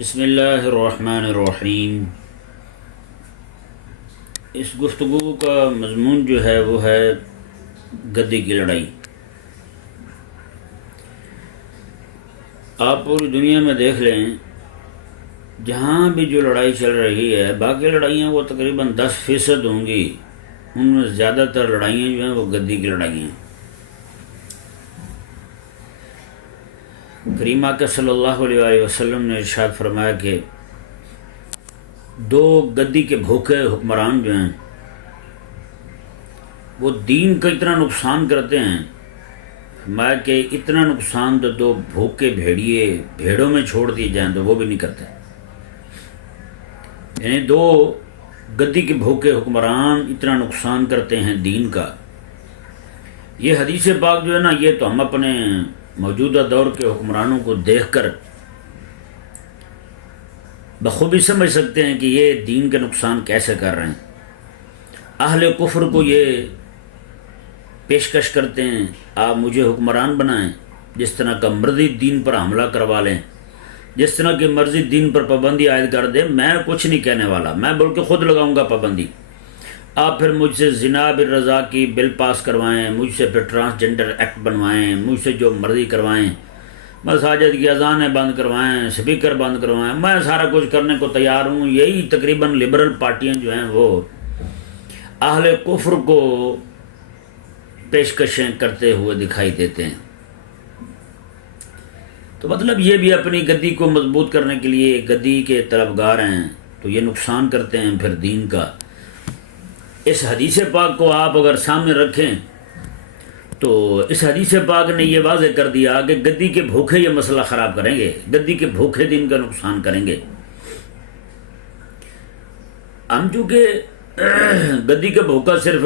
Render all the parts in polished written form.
بسم اللہ الرحمن الرحیم۔ اس گفتگو کا مضمون جو ہے وہ ہے گدی کی لڑائی۔ آپ پوری دنیا میں دیکھ لیں، جہاں بھی جو لڑائی چل رہی ہے، باقی لڑائیاں وہ تقریباً 10% ہوں گی، ان میں زیادہ تر لڑائیاں جو ہیں وہ گدی کی لڑائیاں ہیں۔ کریم آقا صلی اللہ علیہ وآلہ وسلم نے ارشاد فرمایا کہ دو گدی کے بھوکے حکمران جو ہیں وہ دین کا اتنا نقصان کرتے ہیں، فرمایا کہ اتنا نقصان تو دو بھوکے بھیڑوں میں چھوڑ دیے جائیں تو وہ بھی نہیں کرتے۔ یعنی دو گدی کے بھوکے حکمران اتنا نقصان کرتے ہیں دین کا۔ یہ حدیث پاک جو ہے نا، یہ تو ہم اپنے موجودہ دور کے حکمرانوں کو دیکھ کر بخوبی سمجھ سکتے ہیں کہ یہ دین کا نقصان کیسے کر رہے ہیں۔ اہل کفر کو یہ پیشکش کرتے ہیں، آپ مجھے حکمران بنائیں، جس طرح کا مرضی دین پر حملہ کروا لیں، جس طرح کی مرضی دین پر پابندی عائد کر دیں، میں کچھ نہیں کہنے والا، میں بلکہ خود لگاؤں گا پابندی۔ آپ پھر مجھ سے زنا بالرضا کی بل پاس کروائیں، مجھ سے پھر ٹرانسجنڈر ایکٹ بنوائیں، مجھ سے جو مرضی کروائیں، مساجد کی اذانیں بند کروائیں، سپیکر بند کروائیں، میں سارا کچھ کرنے کو تیار ہوں۔ یہی تقریباً لبرل پارٹیاں جو ہیں وہ اہل کفر کو پیشکشیں کرتے ہوئے دکھائی دیتے ہیں۔ تو مطلب یہ بھی اپنی گدی کو مضبوط کرنے کے لیے گدی کے طلبگار ہیں، تو یہ نقصان کرتے ہیں پھر دین کا۔ اس حدیث پاک کو آپ اگر سامنے رکھیں تو اس حدیث پاک نے یہ واضح کر دیا کہ گدی کے بھوکے یہ مسئلہ خراب کریں گے، گدی کے بھوکے دین کا نقصان کریں گے۔ ہم چونکہ گدی کا بھوکا صرف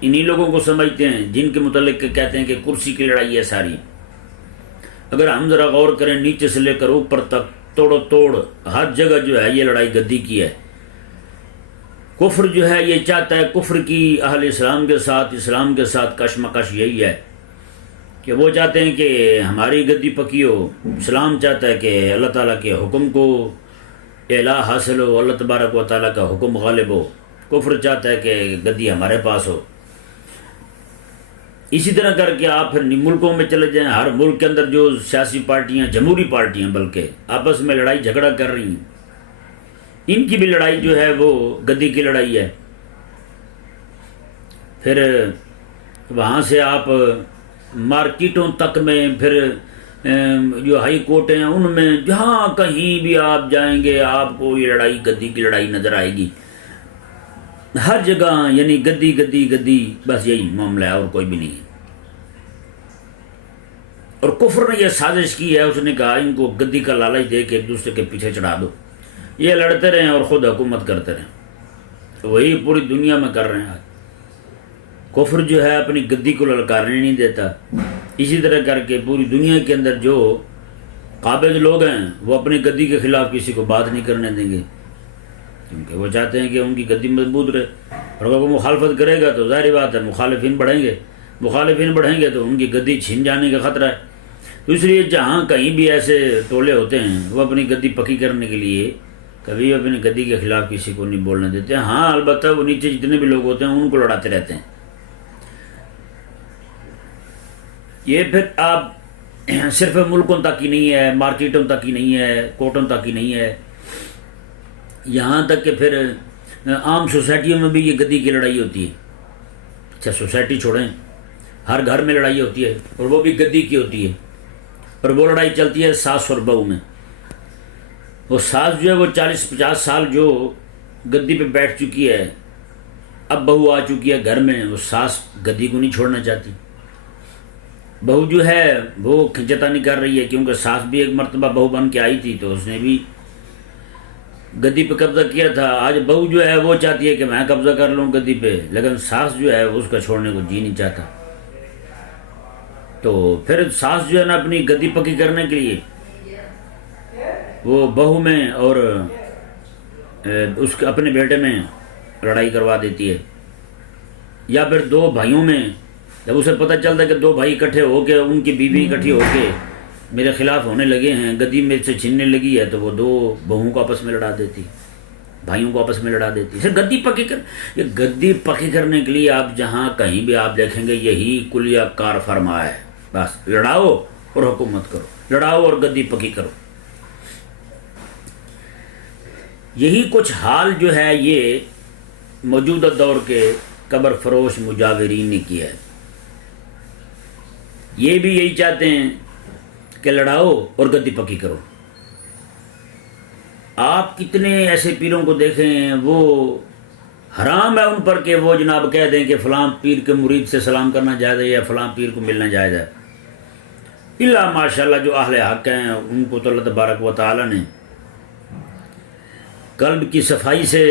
انہی لوگوں کو سمجھتے ہیں جن کے متعلق کہتے ہیں کہ کرسی کی لڑائی ہے ساری۔ اگر ہم ذرا غور کریں، نیچے سے لے کر اوپر تک توڑ ہر جگہ جو ہے یہ لڑائی گدی کی ہے۔ کفر جو ہے یہ چاہتا ہے، کفر کی اہل اسلام کے ساتھ کشمکش یہی ہے کہ وہ چاہتے ہیں کہ ہماری گدی پکی ہو۔ اسلام چاہتا ہے کہ اللہ تعالیٰ کے حکم کو اعلیٰ حاصل ہو، اللہ تبارک و تعالیٰ کا حکم غالب ہو۔ کفر چاہتا ہے کہ گدی ہمارے پاس ہو۔ اسی طرح کر کے آپ پھر ملکوں میں چلے جائیں، ہر ملک کے اندر جو سیاسی پارٹیاں، جمہوری پارٹیاں بلکہ آپس میں لڑائی جھگڑا کر رہی ہیں، ان کی بھی لڑائی جو ہے وہ گدی کی لڑائی ہے۔ پھر وہاں سے آپ مارکیٹوں تک میں، پھر جو ہائی کورٹ ہیں ان میں، جہاں کہیں بھی آپ جائیں گے آپ کو یہ لڑائی گدی کی لڑائی نظر آئے گی۔ ہر جگہ یعنی گدی گدی گدی، بس یہی معاملہ ہے اور کوئی بھی نہیں ہے۔ اور کفر نے یہ سازش کی ہے، اس نے کہا ان کو گدی کا لالچ دے کے ایک دوسرے کے پیچھے چڑھا دو، یہ لڑتے رہیں اور خود حکومت کرتے رہیں۔ وہی پوری دنیا میں کر رہے ہیں۔ کفر جو ہے اپنی گدی کو للکارنے نہیں دیتا۔ اسی طرح کر کے پوری دنیا کے اندر جو قابض لوگ ہیں وہ اپنی گدی کے خلاف کسی کو بات نہیں کرنے دیں گے، کیونکہ وہ چاہتے ہیں کہ ان کی گدی مضبوط رہے۔ اور اگر وہ مخالفت کرے گا تو ظاہر بات ہے مخالفین بڑھیں گے تو ان کی گدی چھین جانے کا خطرہ ہے۔ تو اس لیے جہاں کہیں بھی ایسے ٹولے ہوتے ہیں وہ اپنی گدی پکی کرنے کے لیے کبھی اپنی گدی کے خلاف کسی کو نہیں بولنے دیتے۔ ہاں البتہ وہ نیچے جتنے بھی لوگ ہوتے ہیں ان کو لڑاتے رہتے ہیں۔ یہ پھر آپ صرف ملکوں تک ہی نہیں ہے، مارکیٹوں تک ہی نہیں ہے، کورٹوں تک ہی نہیں ہے، یہاں تک کہ پھر عام سوسائٹیوں میں بھی یہ گدی کی لڑائی ہوتی ہے۔ اچھا سوسائٹی چھوڑیں، ہر گھر میں لڑائی ہوتی ہے اور وہ بھی گدی کی ہوتی ہے۔ اور وہ لڑائی چلتی ہے ساس اور بہو میں۔ وہ ساس جو ہے وہ 40-50 سال جو گدی پہ بیٹھ چکی ہے، اب بہو آ چکی ہے گھر میں، وہ ساس گدی کو نہیں چھوڑنا چاہتی۔ بہو جو ہے وہ کھنچتانی کر رہی ہے، کیونکہ ساس بھی ایک مرتبہ بہو بن کے آئی تھی تو اس نے بھی گدی پہ قبضہ کیا تھا۔ آج بہو جو ہے وہ چاہتی ہے کہ میں قبضہ کر لوں گدی پہ، لیکن ساس جو ہے اس کا چھوڑنے کو جی نہیں چاہتا۔ تو پھر ساس جو ہے نا اپنی گدی پکی کرنے کے لیے وہ بہو میں اور اس کے اپنے بیٹے میں لڑائی کروا دیتی ہے، یا پھر دو بھائیوں میں، جب اسے پتہ چلتا ہے کہ دو بھائی اکٹھے ہو کے، ان کی بیوی اکٹھی ہو کے میرے خلاف ہونے لگے ہیں، گدی میرے سے چھیننے لگی ہے، تو وہ دو بہوؤں کو آپس میں لڑا دیتی، بھائیوں کو آپس میں لڑا دیتی. سر گدی پکی یہ گدی پکی کرنے کے لیے آپ جہاں کہیں بھی آپ دیکھیں گے یہی کلیہ کار فرما ہے. بس لڑاؤ اور حکومت کرو، لڑاؤ اور گدی پکی کرو. یہی کچھ حال جو ہے یہ موجودہ دور کے قبر فروش مجاورین نے کیا ہے. یہ بھی یہی چاہتے ہیں کہ لڑاؤ اور گدی پکی کرو. آپ کتنے ایسے پیروں کو دیکھیں وہ حرام ہے ان پر کہ وہ جناب کہہ دیں کہ فلاں پیر کے مرید سے سلام کرنا جائز ہے یا فلاں پیر کو ملنا جائز ہے. اللہ ماشاءاللہ جو اہل حق ہیں ان کو تو اللہ تبارک و تعالی نے قلب کی صفائی سے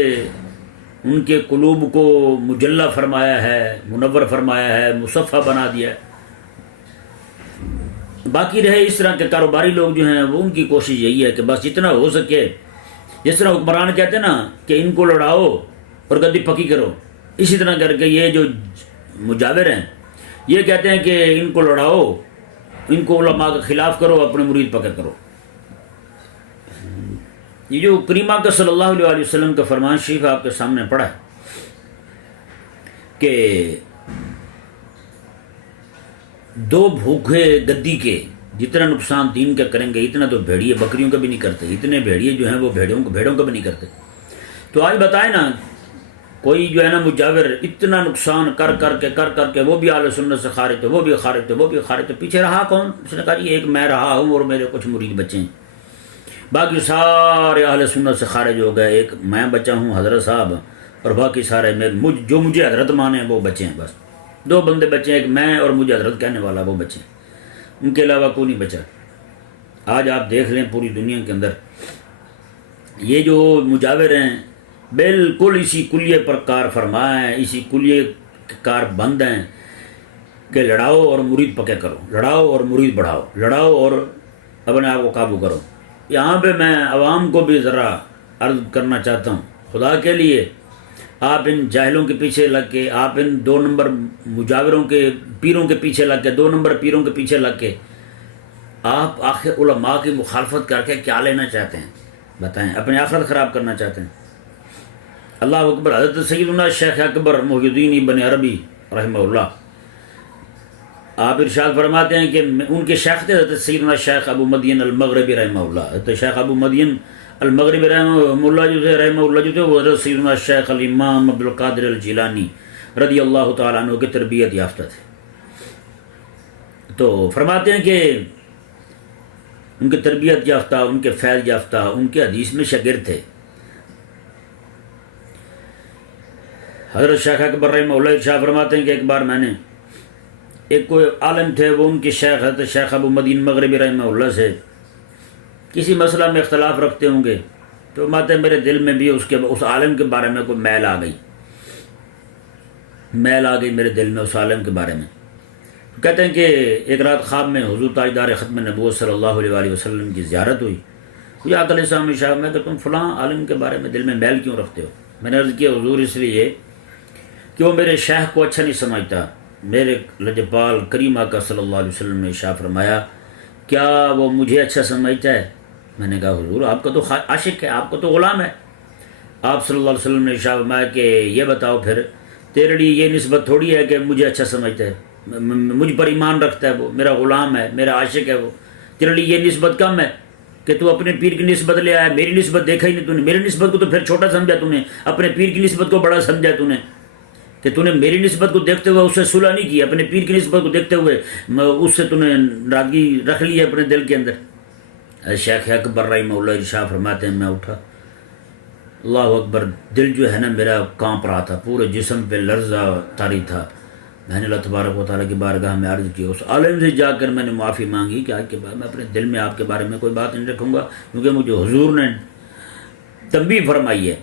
ان کے قلوب کو مجلہ فرمایا ہے، منور فرمایا ہے، مصفہ بنا دیا ہے. باقی رہے اس طرح کے کاروباری لوگ جو ہیں وہ ان کی کوشش یہی ہے کہ بس جتنا ہو سکے، جس طرح حکمران کہتے ہیں نا کہ ان کو لڑاؤ اور گدی پکی کرو، اسی طرح کر کے یہ جو مجاور ہیں یہ کہتے ہیں کہ ان کو لڑاؤ، ان کو علماء کے خلاف کرو، اپنے مرید پکے کرو. یہ جو کریمہ کا صلی اللہ علیہ وسلم کا فرمان شریف آپ کے سامنے پڑا ہے کہ دو بھوکے گدی کے جتنا نقصان دین کا کریں گے اتنا تو بھیڑیے بکریوں کا بھی نہیں کرتے، اتنے بھیڑیے جو ہیں وہ بھیڑوں کا بھی نہیں کرتے. تو آج بتائیں نا کوئی جو ہے نا مجاور اتنا نقصان کر کے وہ بھی اہل سنت سے خارج تھے، وہ بھی خارج تھے. پیچھے رہا کون؟ اس نے کہا جی ایک میں رہا ہوں اور میرے کچھ مرید بچے ہیں، باقی سارے اہل سنت سے خارج ہو گئے. ایک میں بچا ہوں حضرت صاحب اور باقی سارے جو مجھے حضرت مانے وہ بچے ہیں. بس دو بندے بچے ہیں، ایک میں اور مجھے حضرت کہنے والا وہ بچے ہیں، ان کے علاوہ کوئی نہیں بچا. آج آپ دیکھ لیں پوری دنیا کے اندر یہ جو مجاور ہیں بالکل اسی کلیے پر کار فرما ہیں، اسی کلیے کار بند ہیں کہ لڑاؤ اور مرید پکے کرو، لڑاؤ اور مرید بڑھاؤ، لڑاؤ اور اپنے آپ کو قابو کرو. یہاں پہ میں عوام کو بھی ذرا عرض کرنا چاہتا ہوں خدا کے لیے، آپ ان جاہلوں کے پیچھے لگ کے، آپ ان دو نمبر مجاوروں کے پیروں کے پیچھے لگ کے، دو نمبر پیروں کے پیچھے لگ کے آپ آخر علماء کی مخالفت کر کے کیا لینا چاہتے ہیں؟ بتائیں. اپنی آخرت خراب کرنا چاہتے ہیں؟ اللہ اکبر. حضرت سیدنا شیخ اکبر محی الدین ابن عربی رحمہ اللہ آپ ارشاد فرماتے ہیں کہ ان کے شیخ تھے حضرت سیدنا شیخ ابو مدین المغربی رحمہ اللہ. حضرت شیخ ابو مدین المغربی رحمہ اللہ جو تھے وہ حضرت سیدنا شیخ الامام عبد القادر الجیلانی رضی اللہ تعالیٰ عنہ کے تربیت یافتہ تھے. تو فرماتے ہیں کہ ان کے تربیت یافتہ، ان کے فیض یافتہ، ان کے حدیث میں شاگرد تھے. حضرت شیخ اکبر رحمہ اللہ ارشاد فرماتے ہیں کہ ایک بار میں نے ایک کوئی عالم تھے وہ ان کے شیخ حضرت شیخ ابو مدین مغربی رحمہ اللہ سے کسی مسئلہ میں اختلاف رکھتے ہوں گے، تو فرماتے ہیں میرے دل میں بھی اس عالم کے بارے میں کوئی میل آ گئی میرے دل میں اس عالم کے بارے میں. کہتے ہیں کہ ایک رات خواب میں حضور تاجدار ختم نبوت صلی اللہ علیہ وسلم کی زیارت ہوئی. مجھے آقا علیہ السلام نے ارشاد میں کہ تم فلاں عالم کے بارے میں دل میں میل کیوں رکھتے ہو؟ میں نے عرض کیا حضور اس لیے کہ وہ میرے شیخ کو اچھا نہیں سمجھتا. میرے لجپال کریم آقا صلی اللہ علیہ وسلم نے ارشاد فرمایا کیا وہ مجھے اچھا سمجھتا ہے؟ میں نے کہا حضور آپ کا تو عاشق ہے، آپ کا تو غلام ہے. آپ صلی اللہ علیہ وسلم نے ارشاد فرمایا کہ یہ بتاؤ پھر تیرے لیے یہ نسبت تھوڑی ہے کہ مجھے اچھا سمجھتا ہے، مجھ پر ایمان رکھتا ہے، وہ میرا غلام ہے، میرا عاشق ہے، وہ تیرے لیے یہ نسبت کم ہے کہ تو اپنے پیر کی نسبت لے آیا. میری نسبت دیکھا ہی نہیں تو نے، میری نسبت کو تو پھر چھوٹا سمجھا تو نے، اپنے پیر کی نسبت کو بڑا سمجھا تو نے کہ تو نے میری نسبت کو دیکھتے ہوئے اس سے صلح نہیں کی، اپنے پیر کی نسبت کو دیکھتے ہوئے اس سے تو نے ناراضگی رکھ لی ہے اپنے دل کے اندر. شیخ اکبر رحمہ اللہ ارشاد فرماتے ہیں میں اٹھا، اللہ اکبر، دل جو ہے نا میرا کانپ رہا تھا، پورے جسم پہ لرزہ طاری تھا. میں نے اللہ تبارک و تعالیٰ کی بارگاہ میں عرض کی، اس عالم سے جا کر میں نے معافی مانگی کہ آج کے بعد میں اپنے دل میں آپ کے بارے میں کوئی بات نہیں رکھوں گا، کیونکہ مجھے حضور نے تنبیہ فرمائی ہے.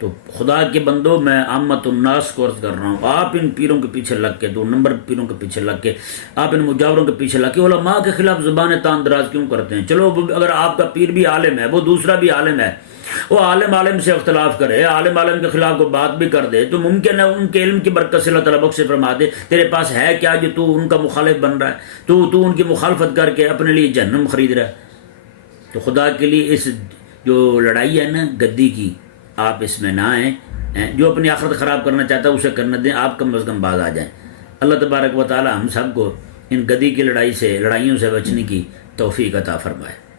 تو خدا کے بندوں میں عامت الناس کو عرض کر رہا ہوں، آپ ان پیروں کے پیچھے لگ کے، دو نمبر پیروں کے پیچھے لگ کے، آپ ان مجاوروں کے پیچھے لگ کے علماء کے خلاف زبان تان دراز کیوں کرتے ہیں؟ چلو اگر آپ کا پیر بھی عالم ہے، وہ دوسرا بھی عالم ہے، وہ عالم سے اختلاف کرے، عالم کے خلاف کو بات بھی کر دے، تو ممکن ہے ان کے علم کی برکت سے اللہ تعالیٰ بخش فرما دے تیرے پاس ہے کیا جو تو ان کا مخالف بن رہا ہے، تو ان کی مخالفت کر کے اپنے لیے جہنم خرید رہا ہے۔ تو خدا کے لیے اس جو لڑائی ہے نا گدی کی، آپ اس میں نہ آئیں۔ جو اپنی آخرت خراب کرنا چاہتا ہے اسے کرنے دیں، آپ کم از کم باز آ جائیں۔ اللہ تبارک و تعالی ہم سب کو ان گدی کی لڑائیوں سے بچنے کی توفیق عطا فرمائے۔